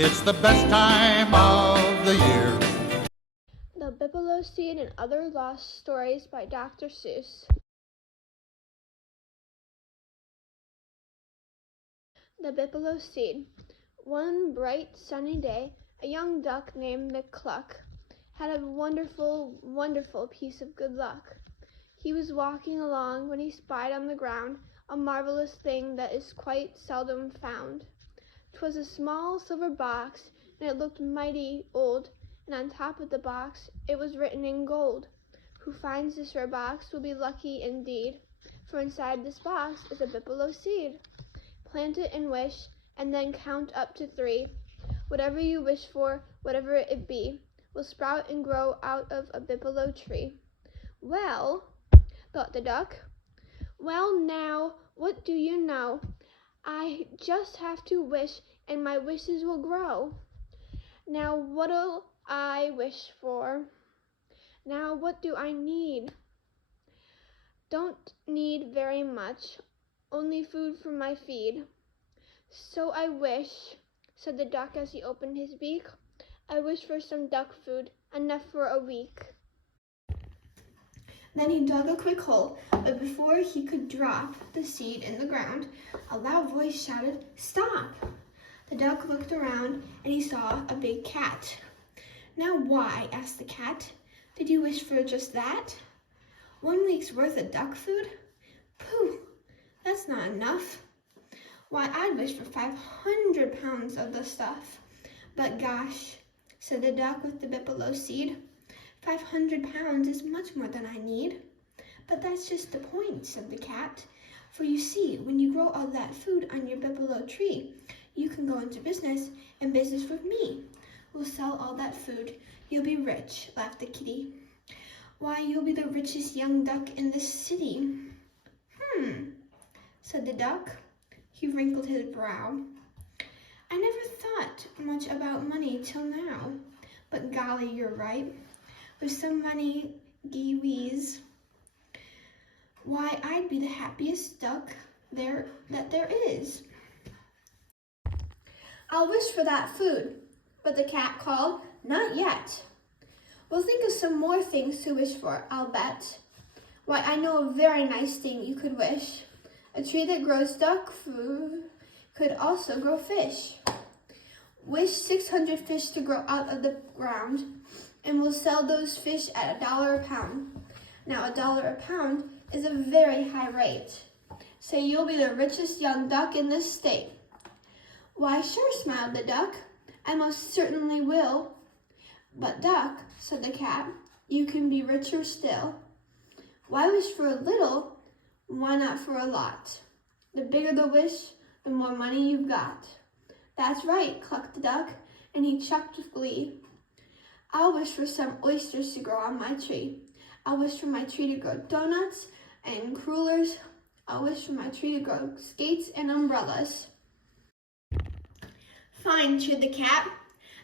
It's the best time of the year. The Bigelow Seed and Other Lost Stories by Dr. Seuss. The Bigelow Seed. One bright sunny day, a young duck named McCluck had a wonderful, wonderful piece of good luck. He was walking along when he spied on the ground a marvelous thing that is quite seldom found. 'Twas a small silver box, and it looked mighty old, and on top of the box it was written in gold, "Who finds this rare box will be lucky indeed, for inside this box is a Bigelow seed. Plant it and wish, and then count up to 3. Whatever you wish for, whatever it be, will sprout and grow out of a Bigelow tree." "Well," thought the duck, "well now, what do you know? I just have to wish, and my wishes will grow. Now what'll I wish for? Now what do I need? Don't need very much, only food for my feed. So I wish," said the duck as he opened his beak, "I wish for some duck food, enough for a week." Then he dug a quick hole, but before he could drop the seed in the ground, a loud voice shouted, "Stop!" The duck looked around, and he saw a big cat. "Now why," asked the cat, "did you wish for just that? 1 week's worth of duck food? Pooh, that's not enough. Why, I'd wish for 500 pounds of the stuff." "But gosh," said the duck with the Bigelow seed, 500 pounds is much more than I need." "But that's just the point," said the cat. "For you see, when you grow all that food on your Bigelow tree, you can go into business, and business with me. We'll sell all that food. You'll be rich," laughed the kitty. "Why, you'll be the richest young duck in the city." Said the duck. He wrinkled his brow. "I never thought much about money till now, but golly, you're right. With some money, gee whiz, why, I'd be the happiest duck there is." "I'll wish for that food," but the cat called, "Not yet. We'll think of some more things to wish for, I'll bet. Why, I know a very nice thing you could wish. A tree that grows duck food could also grow fish. Wish 600 fish to grow out of the ground, and we'll sell those fish at $1 a pound. Now $1 a pound is a very high rate. Say you'll be the richest young duck in this state." "Why, sure," smiled the duck, "I most certainly will." "But duck," said the cat, "you can be richer still. Why wish for a little? Why not for a lot? The bigger the wish, the more money you've got." "That's right," clucked the duck, and he chucked with glee. "I'll wish for some oysters to grow on my tree. I'll wish for my tree to grow donuts and crullers. I'll wish for my tree to grow skates and umbrellas." "Fine," cheered the cat.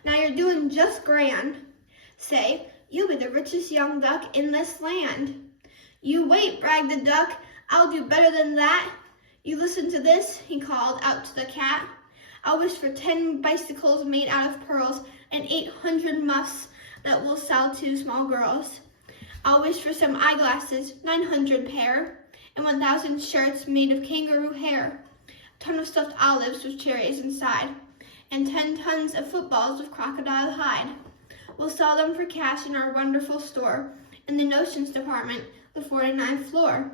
"Now you're doing just grand. Say, you'll be the richest young duck in this land." "You wait," bragged the duck. "I'll do better than that. You listen to this," he called out to the cat. "I'll wish for 10 bicycles made out of pearls and 800 muffs that will sell to small girls. I'll wish for some eyeglasses, 900 pair, and 1,000 shirts made of kangaroo hair, a ton of stuffed olives with cherries inside, and 10 tons of footballs with crocodile hide. We'll sell them for cash in our wonderful store in the notions department, the 49th floor."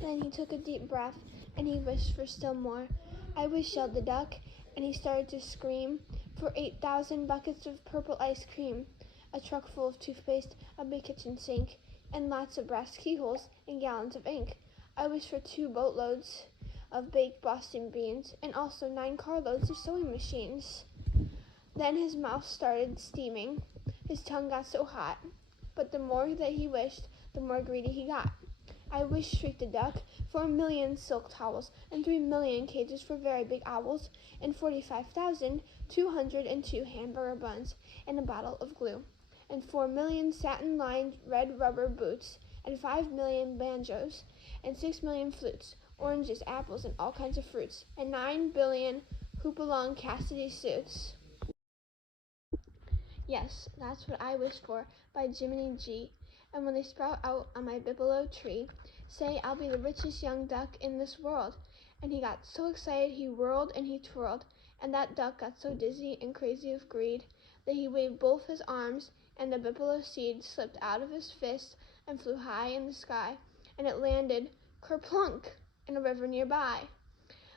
Then he took a deep breath, and he wished for still more. "I wish," yelled the duck, and he started to scream, "for 8,000 buckets of purple ice cream, a truck full of toothpaste, a big kitchen sink, and lots of brass keyholes and gallons of ink. I wish for 2 boatloads of baked Boston beans, and also 9 carloads of sewing machines." Then his mouth started steaming. His tongue got so hot. But the more that he wished, the more greedy he got. "I wish," shrieked the duck, "for 1,000,000 silk towels, and 3,000,000 cages for very big owls, and 45,202 hamburger buns, and a bottle of glue, and 4,000,000 satin-lined red rubber boots, and 5,000,000 banjos, and 6,000,000 flutes, oranges, apples, and all kinds of fruits, and 9 billion hoop along Cassidy's suits. Yes, that's what I wish for, by Jiminy G. And when they sprout out on my bibelow tree, say I'll be the richest young duck in this world. And he got so excited he whirled and he twirled, and that duck got so dizzy and crazy with greed that he waved both his arms, and the bibelow seed slipped out of his fist and flew high in the sky, and it landed, kerplunk, in a river nearby.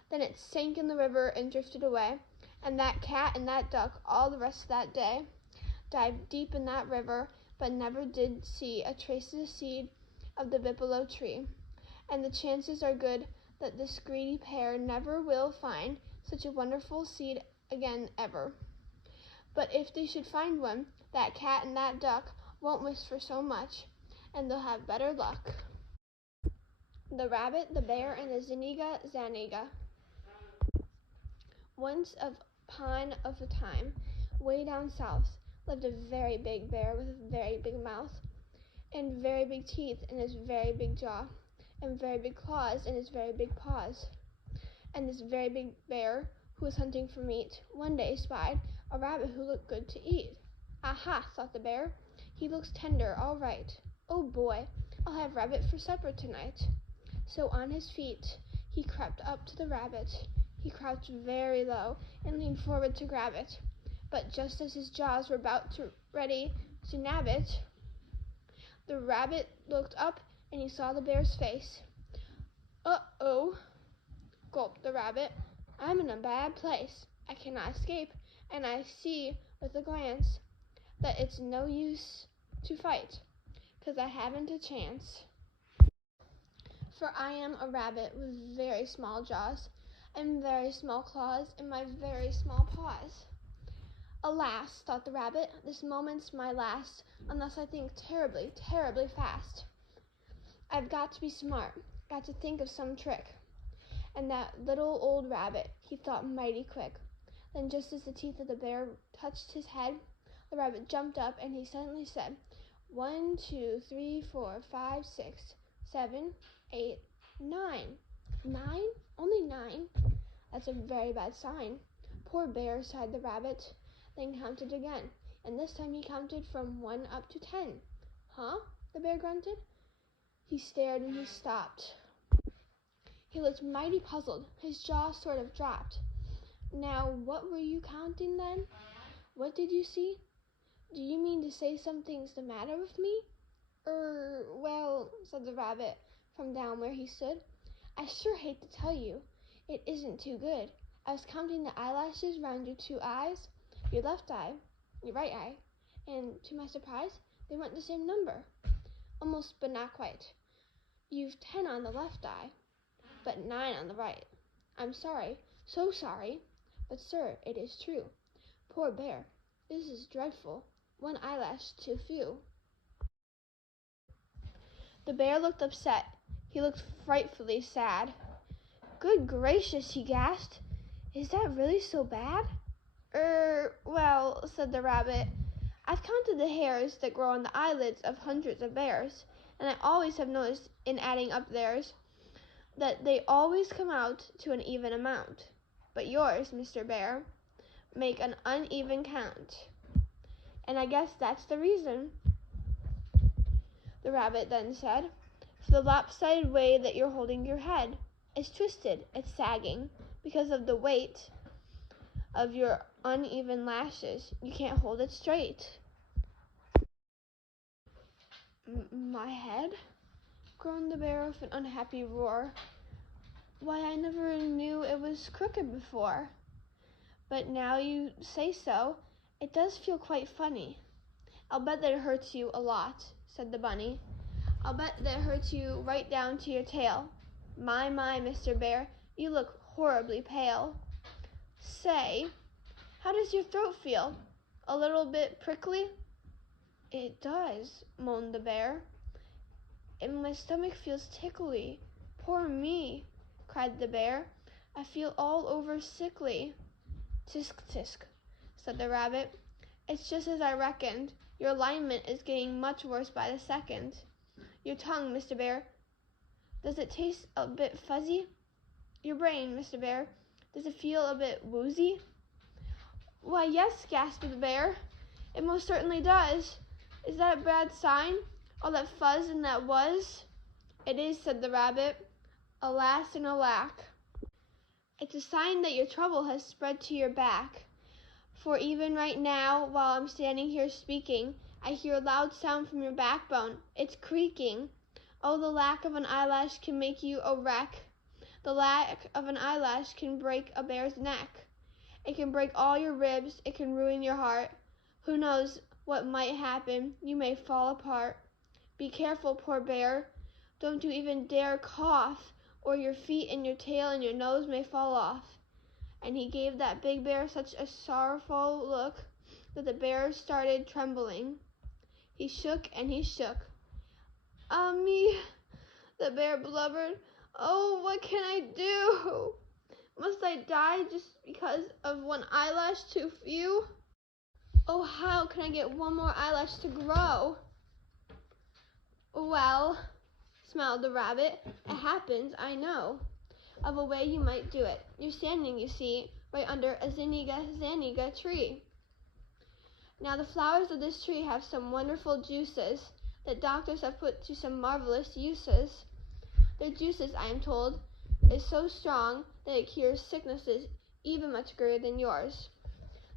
Then it sank in the river and drifted away, and that cat and that duck all the rest of that day dived deep in that river, but never did see a trace of the seed of the bibelow tree. And the chances are good that this greedy pair never will find such a wonderful seed again ever. But if they should find one, that cat and that duck won't wish for so much, and they'll have better luck. The Rabbit, the Bear, and the Zaniga Zaniga. Once upon a time, way down south, lived a very big bear with a very big mouth, and very big teeth in his very big jaw, and very big claws in his very big paws. And this very big bear, who was hunting for meat, one day spied a rabbit who looked good to eat. Aha, thought the bear, he looks tender, all right. Oh boy, I'll have rabbit for supper tonight. So on his feet, he crept up to the rabbit. He crouched very low and leaned forward to grab it. But just as his jaws were ready to nab it, the rabbit looked up and he saw the bear's face. Uh-oh, gulped the rabbit. I'm in a bad place. I cannot escape, and I see with a glance that it's no use to fight, 'cause I haven't a chance. For I am a rabbit with very small jaws, and very small claws, and my very small paws. Alas, thought the rabbit, this moment's my last, unless I think terribly, terribly fast. I've got to be smart, got to think of some trick. And that little old rabbit, he thought mighty quick. Then just as the teeth of the bear touched his head, the rabbit jumped up and he suddenly said, 1, 2, 3, 4, 5, 6, 7, 8, 9. 9? Only 9? That's a very bad sign. Poor bear, sighed the rabbit, then counted again, and this time he counted from 1 up to 10. Huh? The bear grunted. He stared and he stopped. He looked mighty puzzled. His jaw sort of dropped. Now, what were you counting then? What did you see? Do you mean to say something's the matter with me? Well, said the rabbit from down where he stood. I sure hate to tell you. It isn't too good. I was counting the eyelashes round your 2 eyes, your left eye, your right eye, and to my surprise, they weren't the same number. Almost, but not quite. You've 10 on the left eye, but 9 on the right. I'm sorry, so sorry, but sir, it is true. Poor bear, this is dreadful. 1 eyelash too few. The bear looked upset. He looked frightfully sad. Good gracious, he gasped. Is that really so bad? Well, said the rabbit, I've counted the hairs that grow on the eyelids of hundreds of bears, and I always have noticed in adding up theirs that they always come out to an even amount. But yours, Mr. Bear, make an uneven count. And I guess that's the reason, the rabbit then said, for the lopsided way that you're holding your head. It's twisted, it's sagging, because of the weight of your uneven lashes. You can't hold it straight. My head? Groaned the bear with an unhappy roar. Why, I never knew it was crooked before. But now you say so, it does feel quite funny. I'll bet that it hurts you a lot, said the bunny. I'll bet that it hurts you right down to your tail. My, Mr. Bear, you look horribly pale. Say, how does your throat feel? A little bit prickly? It does, moaned the bear. And my stomach feels tickly. Poor me, cried the bear. I feel all over sickly. Tisk, tisk, said the rabbit. It's just as I reckoned. Your alignment is getting much worse by the second. Your tongue, Mr. Bear, does it taste a bit fuzzy? Your brain, Mr. Bear, Does it feel a bit woozy? Why, yes, gasped the bear. It most certainly does. Is that a bad sign? All that fuzz and that was? It is, said the rabbit. Alas and alack. It's a sign that your trouble has spread to your back. For even right now, while I'm standing here speaking, I hear a loud sound from your backbone. It's creaking. Oh, the lack of an eyelash can make you a wreck. The lack of an eyelash can break a bear's neck. It can break all your ribs. It can ruin your heart. Who knows what might happen? You may fall apart. Be careful, poor bear. Don't you even dare cough, or your feet and your tail and your nose may fall off. And he gave that big bear such a sorrowful look that the bear started trembling. He shook and he shook. Ah me, the bear blubbered. Oh, what can I do? Must I die just because of one eyelash too few? Oh, how can I get one more eyelash to grow? Well, smiled the rabbit, it happens, I know, of a way you might do it. You're standing, you see, right under a zaniga tree. Now the flowers of this tree have some wonderful juices that doctors have put to some marvelous uses. Their juices, I am told, is so strong that it cures sicknesses even much greater than yours.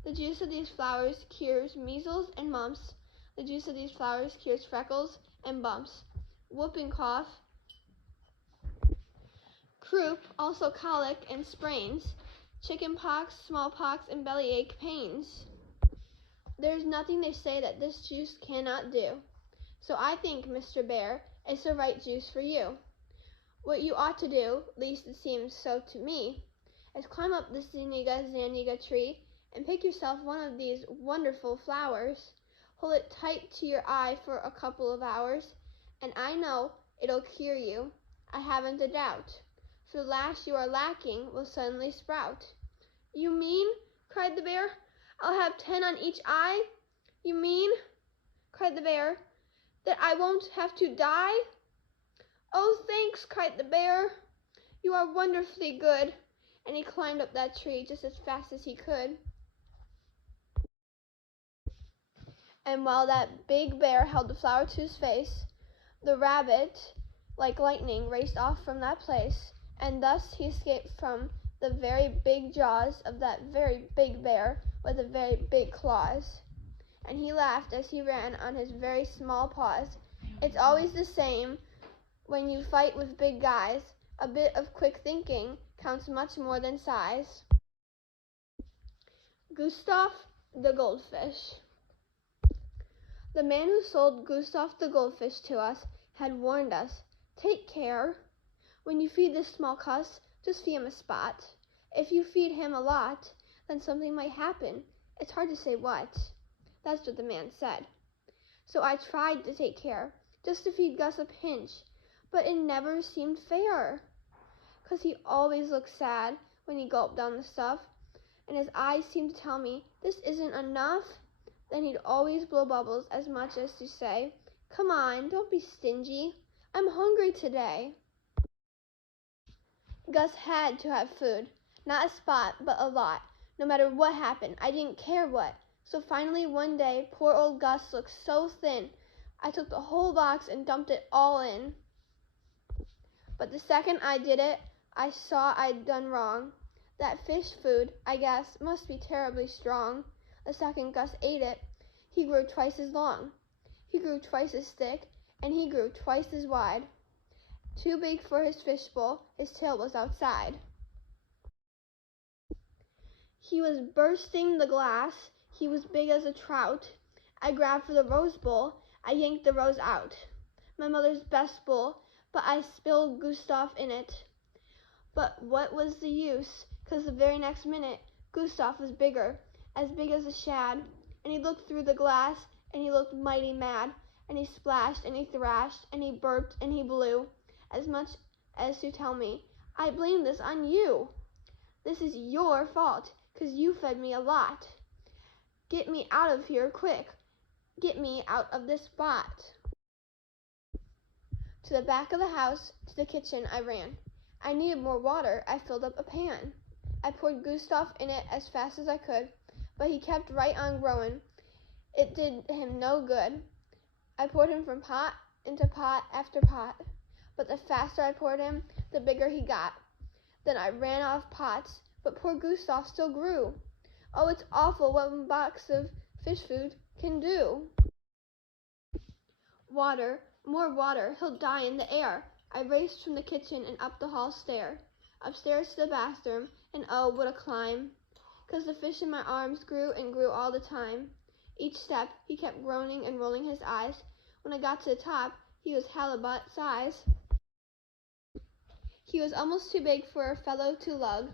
The juice of these flowers cures measles and mumps. The juice of these flowers cures freckles and bumps, whooping cough, croup, also colic and sprains, chicken pox, smallpox, and bellyache pains. There is nothing they say that this juice cannot do. So I think, Mr. Bear, it's the right juice for you. What you ought to do, least it seems so to me, is climb up this zaniga tree and pick yourself one of these wonderful flowers. Hold it tight to your eye for a couple of hours, and I know it'll cure you. I haven't a doubt. For the lash you are lacking will suddenly sprout. You mean, cried the bear, I'll have 10 on each eye? You mean, cried the bear, that I won't have to die? Oh, thanks, cried the bear. You are wonderfully good. And he climbed up that tree just as fast as he could. And while that big bear held the flower to his face, the rabbit, like lightning, raced off from that place, and thus he escaped from the very big jaws of that very big bear with the very big claws. And he laughed as he ran on his very small paws. It's always the same when you fight with big guys. A bit of quick thinking counts much more than size. Gustav the Goldfish. The man who sold Gustav the Goldfish to us had warned us, take care. When you feed this small cuss, just feed him a spot. If you feed him a lot, then something might happen. It's hard to say what. That's what the man said. So I tried to take care, just to feed Gus a pinch, but it never seemed fair. 'Cause he always looked sad when he gulped down the stuff, and his eyes seemed to tell me, this isn't enough. Then he'd always blow bubbles as much as to say, come on, don't be stingy. I'm hungry today. Gus had to have food, not a spot, but a lot. No matter what happened, I didn't care what. So finally one day, poor old Gus looked so thin, I took the whole box and dumped it all in. But the second I did it, I saw I'd done wrong. That fish food, I guess, must be terribly strong. The second Gus ate it, he grew twice as long. He grew twice as thick, and he grew twice as wide. Too big for his fishbowl, his tail was outside. He was bursting the glass, he was big as a trout. I grabbed for the rose bowl, I yanked the rose out. My mother's best bowl, but I spilled Gustav in it. But what was the use? 'Cause the very next minute, Gustav was bigger, as big as a shad, and he looked through the glass, and he looked mighty mad, and he splashed, and he thrashed, and he burped, and he blew, as much as to tell me, I blame this on you. This is your fault, 'cause you fed me a lot. Get me out of here quick. Get me out of this spot. To the back of the house, to the kitchen I ran. I needed more water. I filled up a pan. I poured Gustav in it as fast as I could, but he kept right on growing. It did him no good. I poured him from pot into pot after pot, but the faster I poured him, the bigger he got. Then I ran out of pots, but poor Gustav still grew. Oh, it's awful what a box of fish food can do. Water, more water, he'll die in the air. I raced from the kitchen and up the hall stair, upstairs to the bathroom, and oh, what a climb! 'Cause the fish in my arms grew and grew all the time. Each step, he kept groaning and rolling his eyes. When I got to the top, he was halibut size. He was almost too big for a fellow to lug,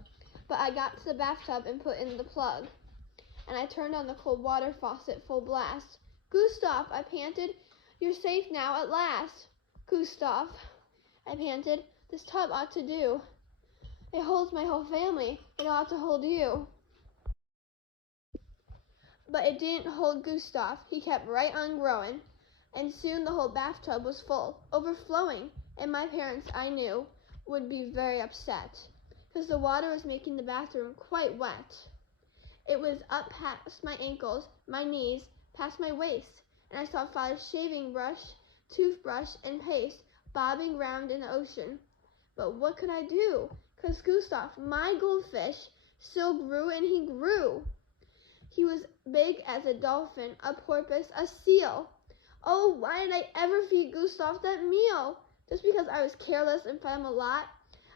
but I got to the bathtub and put in the plug, and I turned on the cold water faucet full blast. Gustav, I panted, you're safe now at last. Gustav, I panted, this tub ought to do. It holds my whole family, it ought to hold you. But it didn't hold Gustav, he kept right on growing, and soon the whole bathtub was full, overflowing, and my parents, I knew, would be very upset, because the water was making the bathroom quite wet. It was up past my ankles, my knees, past my waist, and I saw Father's shaving brush, toothbrush, and paste bobbing round in the ocean. But what could I do? 'Cause Gustav, my goldfish, still grew and he grew. He was big as a dolphin, a porpoise, a seal. Oh, why did I ever feed Gustav that meal? Just because I was careless and fed him a lot,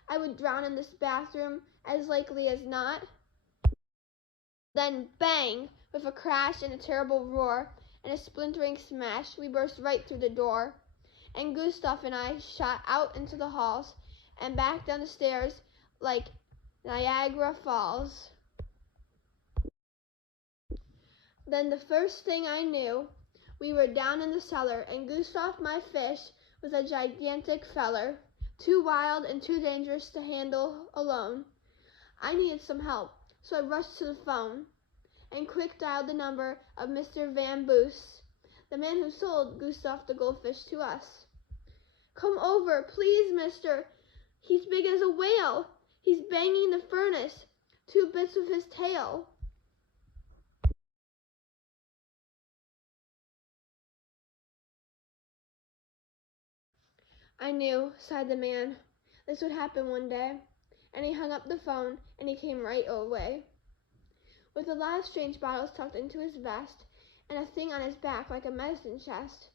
I would drown in this bathroom as likely as not. Then bang! With a crash and a terrible roar and a splintering smash, we burst right through the door. And Gustav and I shot out into the halls and back down the stairs like Niagara Falls. Then the first thing I knew, we were down in the cellar, and Gustav, my fish, was a gigantic feller, too wild and too dangerous to handle alone. I needed some help, so I rushed to the phone and quick dialed the number of Mr. Van Boos, the man who sold Gustav the goldfish to us. Come over, please, mister. He's big as a whale. He's banging the furnace, 2 bits with his tail. I knew, sighed the man, this would happen one day, and he hung up the phone, and he came right away, with a lot of strange bottles tucked into his vest, and a thing on his back like a medicine chest,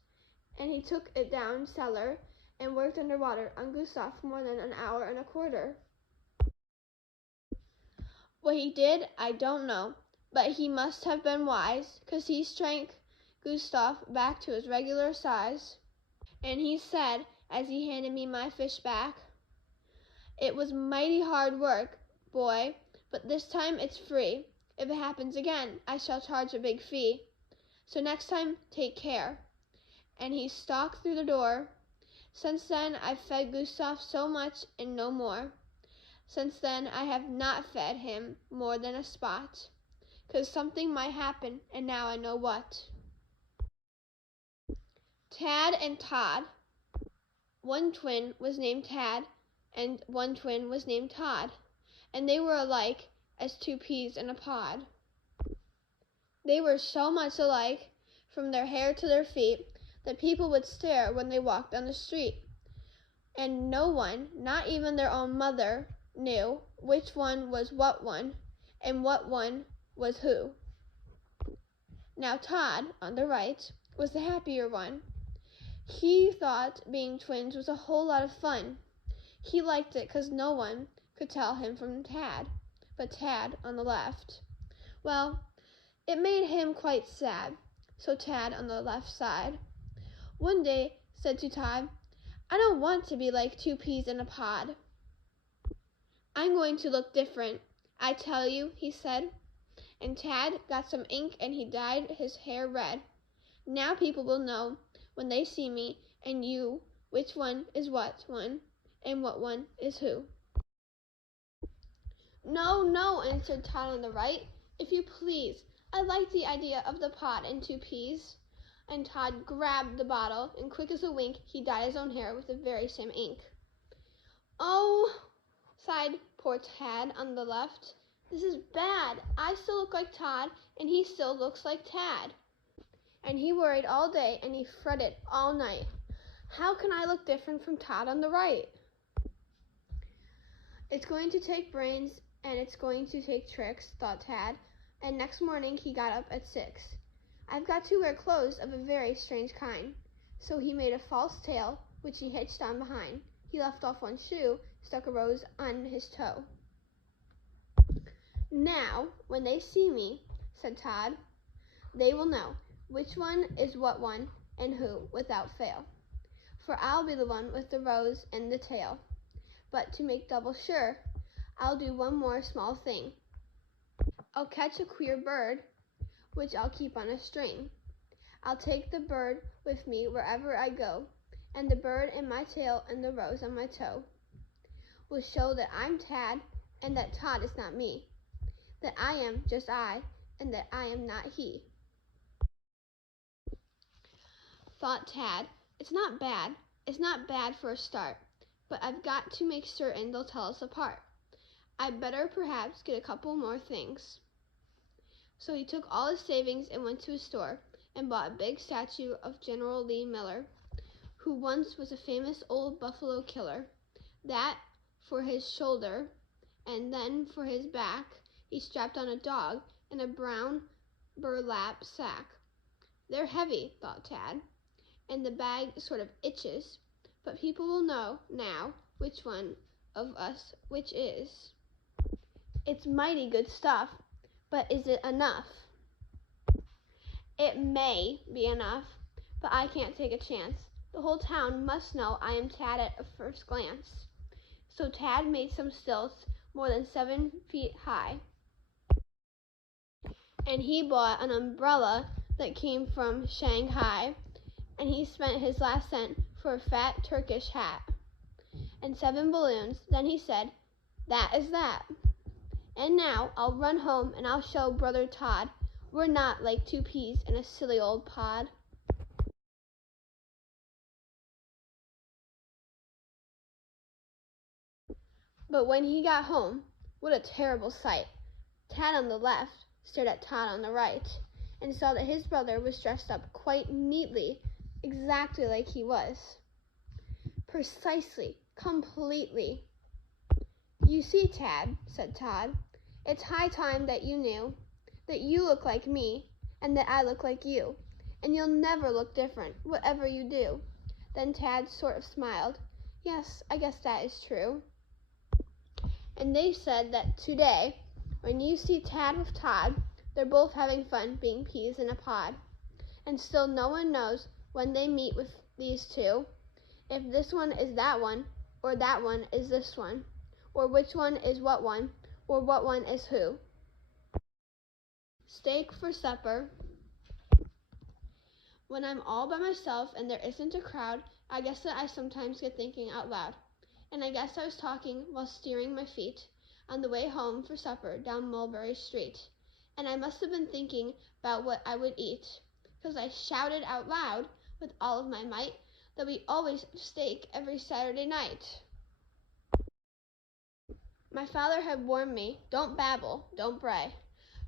and he took it down cellar, and worked underwater on Gustav for more than an hour and a quarter. What he did, I don't know, but he must have been wise, 'cause he shrank Gustav back to his regular size, and he said, as he handed me my fish back, it was mighty hard work, boy, but this time it's free. If it happens again, I shall charge a big fee. So next time, take care. And he stalked through the door. Since then, I've fed Gustav so much and no more. Since then, I have not fed him more than a spot, 'cause something might happen, and now I know what. Tad and Todd. One twin was named Tad, and one twin was named Todd, and they were alike as 2 peas in a pod. They were so much alike, from their hair to their feet, that people would stare when they walked on the street, and no one, not even their own mother, knew which one was what one, and what one was who. Now Todd, on the right, was the happier one. He thought being twins was a whole lot of fun. He liked it 'cause no one could tell him from Tad, but Tad on the left. Well, it made him quite sad, so Tad on the left side one day said to Todd, I don't want to be like 2 peas in a pod. I'm going to look different, I tell you, he said. And Tad got some ink and he dyed his hair red. Now people will know when they see me and you which one is what one and what one is who. No, no, answered Todd on the right. If you please, I like the idea of the pot and 2 peas. And Todd grabbed the bottle, and quick as a wink, he dyed his own hair with the very same ink. Oh, sighed poor Tad on the left. This is bad. I still look like Todd, and he still looks like Tad. And he worried all day, and he fretted all night. How can I look different from Todd on the right? It's going to take brains, and it's going to take tricks, thought Tad, and next morning he got up at 6. I've got to wear clothes of a very strange kind. So he made a false tail, which he hitched on behind. He left off one shoe, stuck a rose on his toe. Now, when they see me, said Todd, they will know which one is what one and who without fail. For I'll be the one with the rose and the tail. But to make double sure, I'll do one more small thing. I'll catch a queer bird, which I'll keep on a string. I'll take the bird with me wherever I go, and the bird in my tail and the rose on my toe will show that I'm Tad and that Todd is not me, that I am just I and that I am not he. Thought Tad, it's not bad for a start, but I've got to make certain they'll tell us apart. I'd better perhaps get a couple more things. So he took all his savings and went to a store and bought a big statue of General Lee Miller, who once was a famous old buffalo killer. That for his shoulder, and then for his back, he strapped on a dog in a brown burlap sack. They're heavy, thought Tad, and the bag sort of itches, but people will know now which one of us which is. It's mighty good stuff, but is it enough? It may be enough, but I can't take a chance. The whole town must know I am Tad at a first glance. So Tad made some stilts more than 7 feet high, and he bought an umbrella that came from Shanghai, and he spent his last cent for a fat Turkish hat and 7 balloons. Then he said, "That is that. And now I'll run home and I'll show Brother Todd we're not like 2 peas in a silly old pod." But when he got home, what a terrible sight. Tad on the left stared at Todd on the right, and saw that his brother was dressed up quite neatly, exactly like he was. Precisely, completely. "You see, Tad," said Todd, "it's high time that you knew that you look like me and that I look like you, and you'll never look different, whatever you do." Then Tad sort of smiled. "Yes, I guess that is true." And they said that today, when you see Tad with Todd, they're both having fun being peas in a pod. And still no one knows when they meet with these two, if this one is that one, or that one is this one, or which one is what one, or what one is who. Steak for supper. When I'm all by myself and there isn't a crowd, I guess that I sometimes get thinking out loud. And I guess I was talking while steering my feet on the way home for supper down Mulberry Street. And I must have been thinking about what I would eat, because I shouted out loud with all of my might that we always have steak every Saturday night. My father had warned me, "Don't babble, don't bray,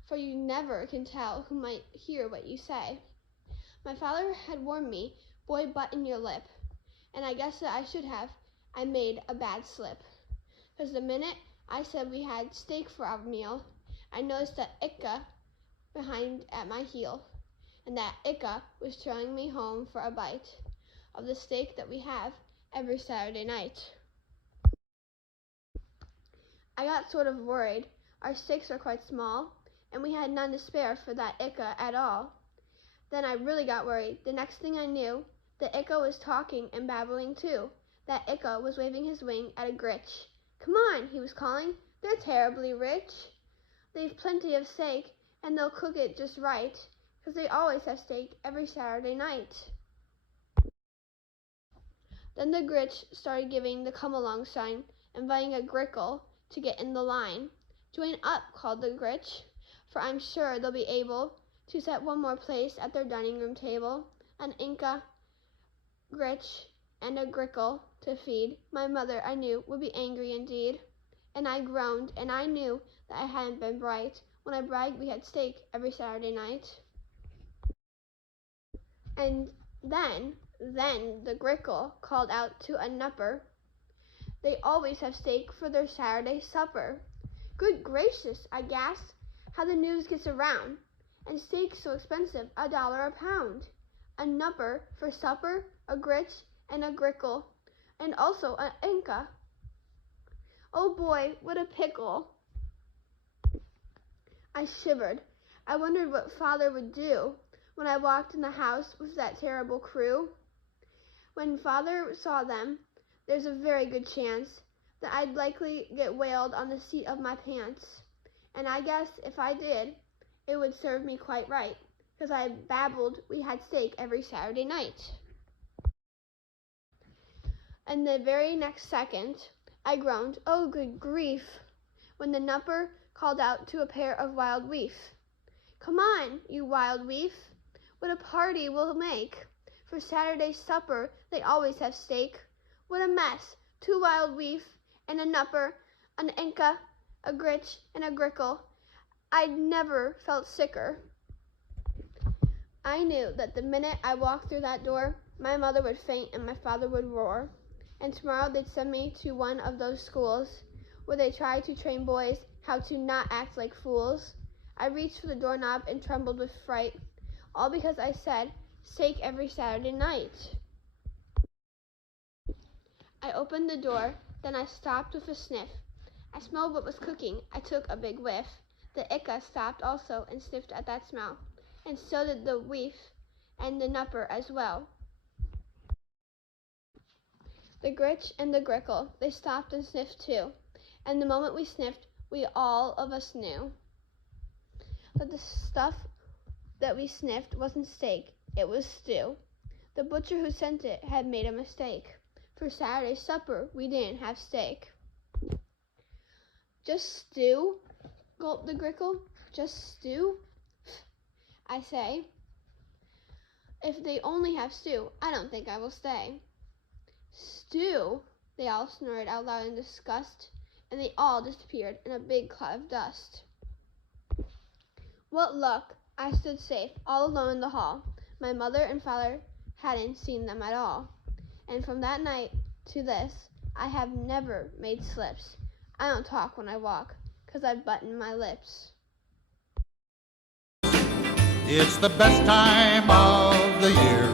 for you never can tell who might hear what you say." My father had warned me, "Boy, button your lip," and I guess that I should have. I made a bad slip, because the minute I said we had steak for our meal, I noticed that Ika behind at my heel, and that Ika was trailing me home for a bite of the steak that we have every Saturday night. I got sort of worried. Our steaks are quite small, and we had none to spare for that Ika at all. Then I really got worried. The next thing I knew, the Ika was talking and babbling too. That Ika was waving his wing at a Gritch. "Come on," he was calling. "They're terribly rich. They've plenty of steak, and they'll cook it just right, 'cause they always have steak every Saturday night." Then the Gritch started giving the come-along sign, inviting a Grickle to get in the line. "Join up," called the Gritch, "for I'm sure they'll be able to set one more place at their dining room table, an Inca, Gritch, and a Grickle to feed." My mother, I knew, would be angry indeed, and I groaned, and I knew that I hadn't been bright when I bragged we had steak every Saturday night. And then the Grickle called out to a nupper, "They always have steak for their Saturday supper." "Good gracious," I gasped, "how the news gets around. And steak's so expensive, $1 a pound. A nupper for supper, a gritch, and a Grickle, and also an Inca. Oh boy, what a pickle." I shivered. I wondered what Father would do when I walked in the house with that terrible crew. When Father saw them, there's a very good chance that I'd likely get whaled on the seat of my pants. And I guess if I did, it would serve me quite right, because I babbled we had steak every Saturday night. And the very next second, I groaned, "Oh, good grief," when the nupper called out to a pair of wild weef, "Come on, you wild weef, what a party we'll make. For Saturday's supper they always have steak. What a mess, 2 wild weef and a nupper, an Inca, a gritch, and a Grickle. I'd never felt sicker." I knew that the minute I walked through that door, my mother would faint and my father would roar. And tomorrow they'd send me to one of those schools where they try to train boys how to not act like fools. I reached for the doorknob and trembled with fright, all because I said steak every Saturday night. I opened the door, then I stopped with a sniff. I smelled what was cooking. I took a big whiff. The Ica stopped also and sniffed at that smell, and so did the weef and the nupper as well. The gritch and the Grickle, they stopped and sniffed too, and the moment we sniffed, we all of us knew that the stuff that we sniffed wasn't steak, it was stew. The butcher who sent it had made a mistake. For Saturday's supper, we didn't have steak. "Just stew?" gulped the Grickle. "Just stew? I say, if they only have stew, I don't think I will stay." "Stew?" they all snorted out loud in disgust, and they all disappeared in a big cloud of dust. What luck! I stood safe, all alone in the hall. My mother and father hadn't seen them at all. And from that night to this, I have never made slips. I don't talk when I walk, 'cause I've buttoned my lips. It's the best time of the year.